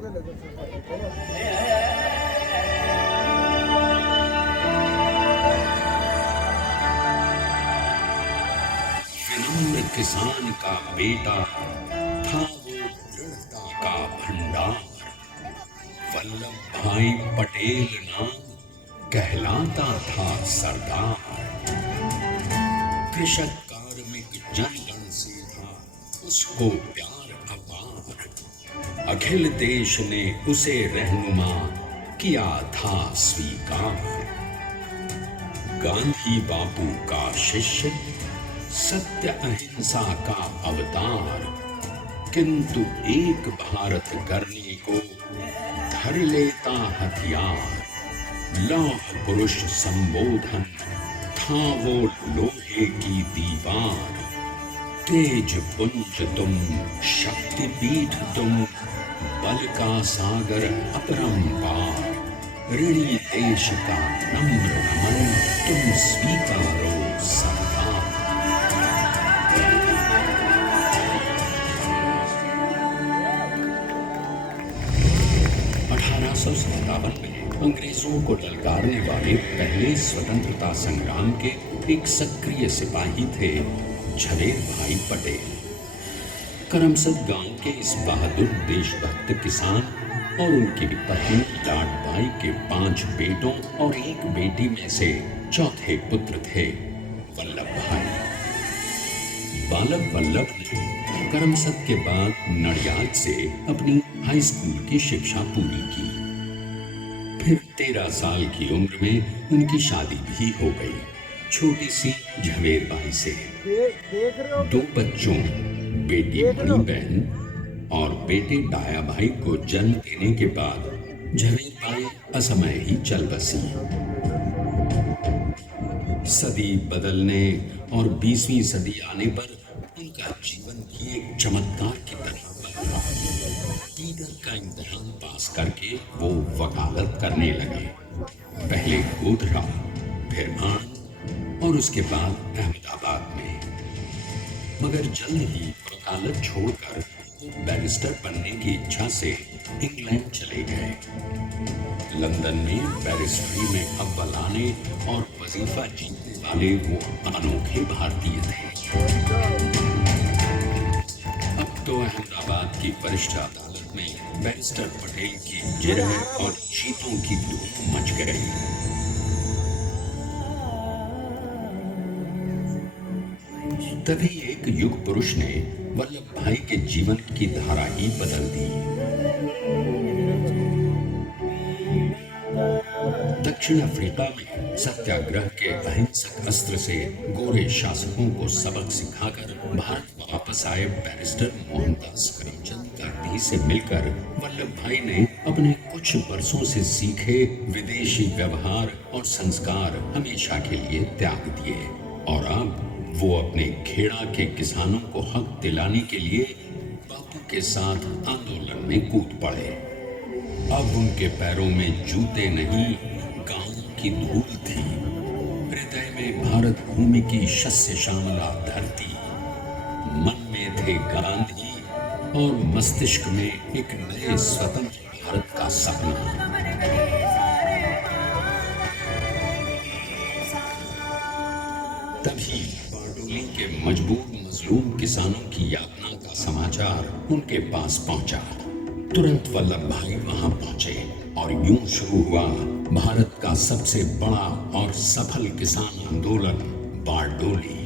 विनम्र किसान का बेटा था वो दृढ़ता का भंडार। वल्लभ भाई पटेल नाम कहलाता था सरदार। कृषक कार्मिक जनगण से था उसको प्यार अपार। अखिल देश ने उसे रहनुमा किया था स्वीकार। गांधी बापू का शिष्य, सत्य अहिंसा का अवतार, किंतु एक भारत करने को धर लेता हथियार। लौह पुरुष संबोधन था वो लोहे की दीवार। तेज पुंज तुम, शक्ति पीठ तुम, बल का सागर अपरंपार। ऋणी देश का नम्र नमन तुम स्वीकारो सरदार। 1857 में अंग्रेजों को ललकारने वाले पहले स्वतंत्रता संग्राम के एक सक्रिय सिपाही थे झवेर भाई पटेल। करमसद गांव के इस बहादुर देशभक्त किसान और उनकी पत्नी लाडबाई के 5 बेटों और 1 बेटी में से चौथे पुत्र थे वल्लभ भाई। बालक वल्लभ ने करमसद के बाद नडियाद से अपनी हाई स्कूल की शिक्षा पूरी की। फिर 13 साल की उम्र में उनकी शादी भी हो गई छोटी सी झवेर बाई से। 2 बच्चों, बेटी बड़ी बहन और बेटे डाया भाई को जन्म देने के बाद झवेर बाई असमय ही चल बसी। सदी बदलने और 20वीं सदी आने पर उनका जीवन भी एक चमत्कार की तरह बदला। टीचर का इम्तिहान पास करके वो वकालत करने लगे। पहले गोधरा, फिर मान और उसके बाद अहमदाबाद में। मगर जल्द ही वकालत छोड़कर वो बैरिस्टर बनने की इच्छा से इंग्लैंड चले गए। लंदन में बैरिस्ट्री में अव्वल आने और वजीफा जीतने वाले वो अनोखे भारतीय थे। अब तो अहमदाबाद की वरिष्ठ अदालत में बैरिस्टर पटेल की जिरह और चीतों की धूम मच गई। तभी एक युग पुरुष ने वल्लभ भाई के जीवन की धारा ही बदल दी। दक्षिण अफ्रीका में सत्याग्रह के अहिंसक अस्त्र से गोरे शासकों को सबक सिखाकर भारत वापस आए बैरिस्टर मोहनदास करमचंद गांधी से मिलकर वल्लभ भाई ने अपने कुछ वर्षों से सीखे विदेशी व्यवहार और संस्कार हमेशा के लिए त्याग दिए और अब वो अपने खेड़ा के किसानों को हक दिलाने के लिए बापू के साथ आंदोलन में कूद पड़े। अब उनके पैरों में जूते नहीं, गांव की धूल थी। हृदय में भारत भूमि की शस्य श्यामला धरती। मन में थे गांधी और मस्तिष्क में एक नए स्वतंत्र भारत का सपना। तभी बारडोली के मजबूर मजलूम किसानों की यातना का समाचार उनके पास पहुंचा। तुरंत वल्लभ भाई वहां पहुंचे और यूं शुरू हुआ भारत का सबसे बड़ा और सफल किसान आंदोलन बारडोली।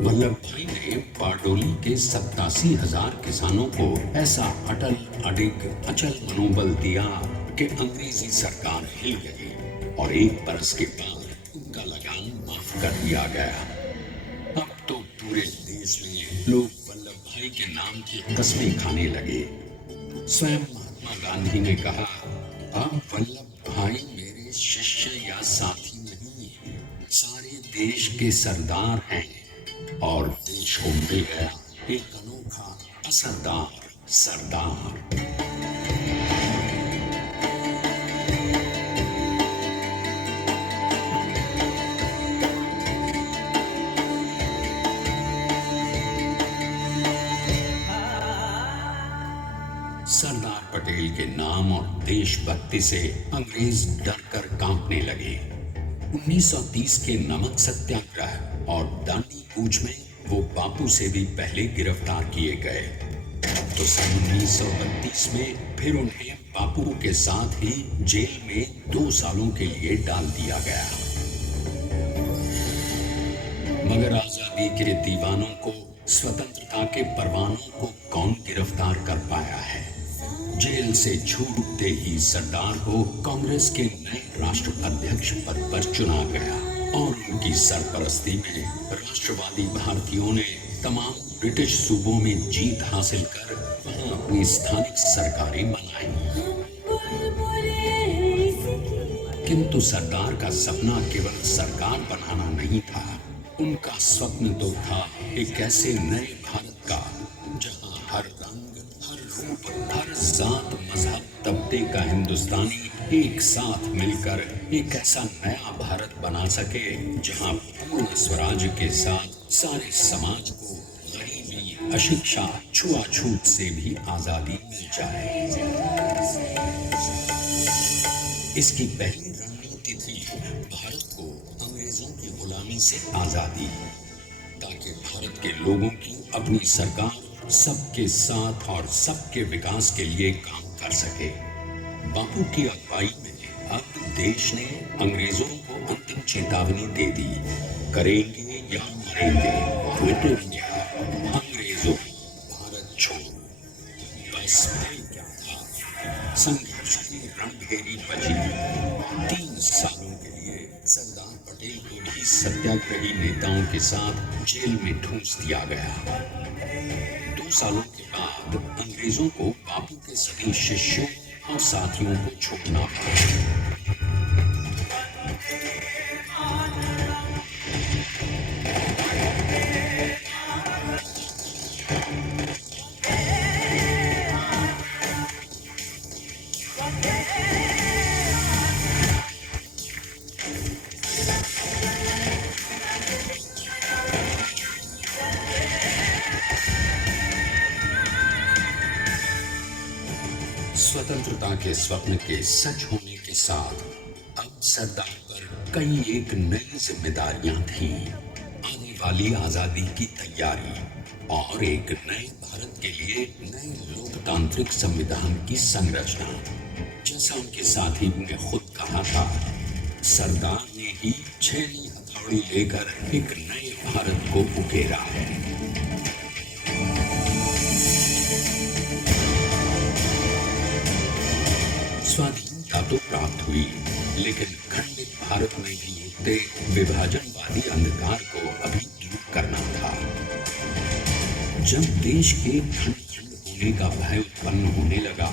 वल्लभ भाई ने बारडोली के 87,000 किसानों को ऐसा अटल अडिग अचल मनोबल दिया कि अंग्रेजी सरकार हिल गई और एक बरस के बाद उनका लगान माफ कर दिया गया। अब तो पूरे देश में लोग वल्लभ भाई के नाम की कस्में खाने लगे। स्वयं महात्मा गांधी ने कहा, अब वल्लभ भाई मेरे शिष्य या साथी नहीं, सारे देश के सरदार हैं। और देश को मिल गया एक अनोखा असरदार सरदार। सरदार पटेल के नाम और देशभक्ति से अंग्रेज डर कर कांपने लगे। 1930 के नमक सत्याग्रह और दांडी कूच में वो बापू से भी पहले गिरफ्तार किए गए। तो सन 1932 में फिर उन्हें बापू के साथ ही जेल में 2 सालों के लिए डाल दिया गया। मगर आजादी के दीवानों को, स्वतंत्रता के परवानों को कौन गिरफ्तार कर पाया है? जेल से छूटते ही सरदार को कांग्रेस के नए राष्ट्राध्यक्ष पद पर चुना गया और उनकी सरपरस्ती में राष्ट्रवादी भारतीयों ने तमाम ब्रिटिश सूबों में जीत हासिल कर वहां अपनी स्थानिक सरकारें बनाई। किंतु सरदार का सपना केवल सरकार बनाना नहीं था। उनका स्वप्न तो था एक ऐसे नए भारत का जहां हर रंग, हर रूप, हर जात, मजहब, तबके का हिंदुस्तानी एक साथ मिलकर एक ऐसा नया भारत बना सके जहां पूर्ण स्वराज्य के साथ सारे समाज को गरीबी, अशिक्षा, छुआछूत से भी आजादी मिल जाए। इसकी पहली रणनीति थी भारत को अंग्रेजों की गुलामी से आजादी, ताकि भारत के लोगों की अपनी सरकार सबके साथ और सबके विकास के लिए काम कर सके। बापू की अगुवाई में अब देश ने अंग्रेजों को अंतिम चेतावनी दे दी, करेंगे या मरेंगे, क्विट इंडिया, अंग्रेजों, भारत छोड़ो। बस फिर क्या था, संघर्ष की रणभेरी बची। 3 सालों के लिए सरदार पटेल को भी सत्याग्रही नेताओं के साथ जेल में ठूंस दिया गया। 2 सालों के बाद अंग्रेजों को बापू के सभी शिष्यों और साथियों को छोड़ना पड़ा। स्वतंत्रता के स्वप्न के सच होने के साथ अब सरदार पर कई एक नई जिम्मेदारियां थीं। आने वाली आजादी की तैयारी और एक नए भारत के लिए नए लोकतांत्रिक संविधान की संरचना। जैसा उनके साथी ने खुद कहा था, सरदार ने ही छेनी हथौड़ी लेकर एक नए भारत को उकेरा है। स्वाधीनता तो प्राप्त हुई, लेकिन खंडित भारत में भी उठते विभाजनवादी अंधकार को अभी दूर करना था। जब देश के खंड खंड होने का भय उत्पन्न होने लगा,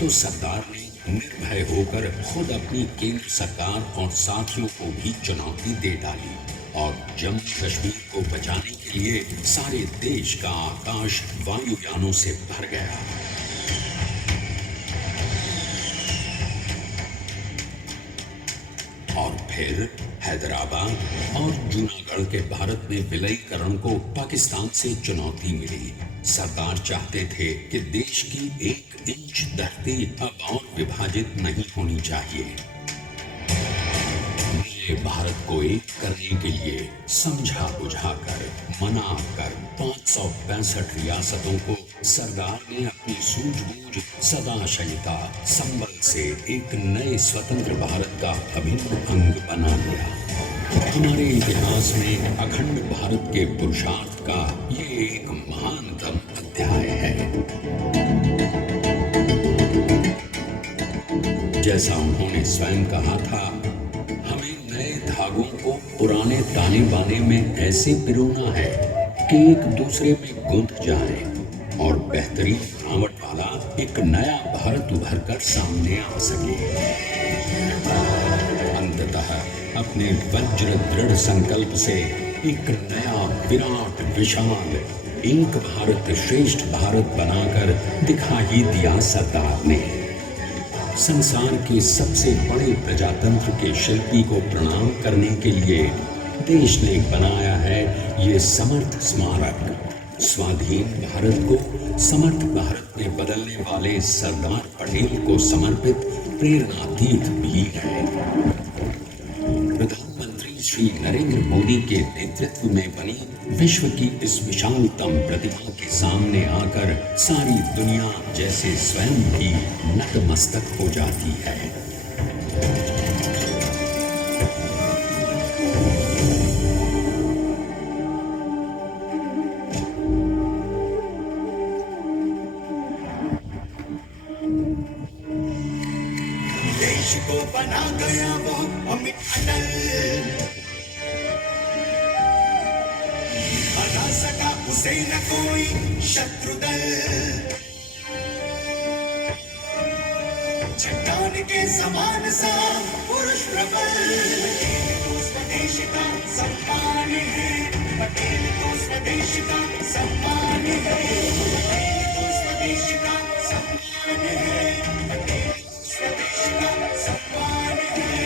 तो सरदार ने निर्भय होकर खुद अपनी केंद्र सरकार और साथियों को भी चुनौती दे डाली और जम्मू कश्मीर को बचाने के लिए सारे देश का आकाश वायुयानों से भर गया। और फिर हैदराबाद और जूनागढ़ के भारत में विलयीकरण को पाकिस्तान से चुनौती मिली। सरदार चाहते थे कि देश की 1 इंच धरती अब और विभाजित नहीं होनी चाहिए। नए भारत को एक करने के लिए समझा बुझाकर, मना कर 565 रियासतों को सरदार ने अपनी सूझबूझ, सदाशयता, संबल से एक नए स्वतंत्र भारत का अभिन्न अंग बना लिया। हमारे इतिहास में अखंड भारत के पुरुषार्थ का ये एक महानतम अध्याय है। जैसा उन्होंने स्वयं कहा था, हमें नए धागों को पुराने ताने बाने में ऐसे पिरोना है कि एक दूसरे में गुंथ जाए और बेहतरीन बनावट वाला एक नया भारत उभर कर सामने आ सके। अंततः अपने वज्र दृढ़ संकल्प से एक नया विराट विशाल एक भारत श्रेष्ठ भारत बनाकर दिखा ही दिया सरदार ने। संसार के सबसे बड़े प्रजातंत्र के शिल्पी को प्रणाम करने के लिए देश ने बनाया है ये समर्थ स्मारक, स्वाधीन भारत को समर्थ भारत में बदलने वाले सरदार पटेल को समर्पित प्रेरणा तीर्थ भी है। प्रधानमंत्री श्री नरेंद्र मोदी के नेतृत्व में बनी विश्व की इस विशालतम प्रतिमा के सामने आकर सारी दुनिया जैसे स्वयं भी नतमस्तक हो जाती है। देश को बना गया वो अमित अटल, हरा सका उसे न कोई शत्रु दल। चट्टान के समान सा पुरुष प्रबल, पटेल तो स्वदेश का सम्मान है, पटेल तो स्वदेश का सम्मान है, पटेल तो स्वदेश का सम्मान है, पटेल तो स्वदेश का सम्मान है।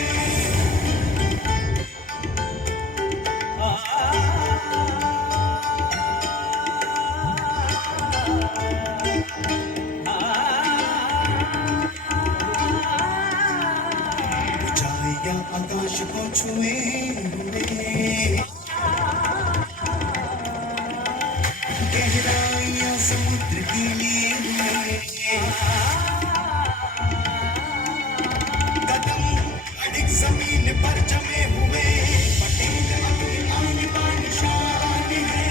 ऊंचाइयां आकाश को छुए हुए, गहराइयां समुद्र की लिए हुए, कदम अडिग जमीन पर जमे हुए। पटेल अपनी आन बान शान है,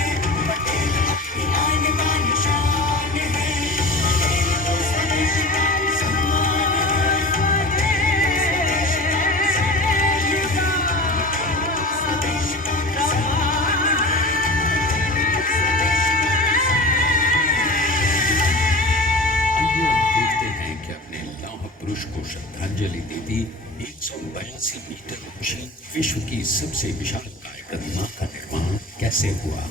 पटेल अपनी आन बान शान है, पटेल तो स्वदेश का सम्मान है, पटेल स्वदेश का सम्मान आइए अब देखते हैं कि अपने लौह पुरुष को श्रद्धांजलि देती 182 मीटर ऊंची विश्व की सबसे विशालकाय प्रतिमा का निर्माण कैसे हुआ।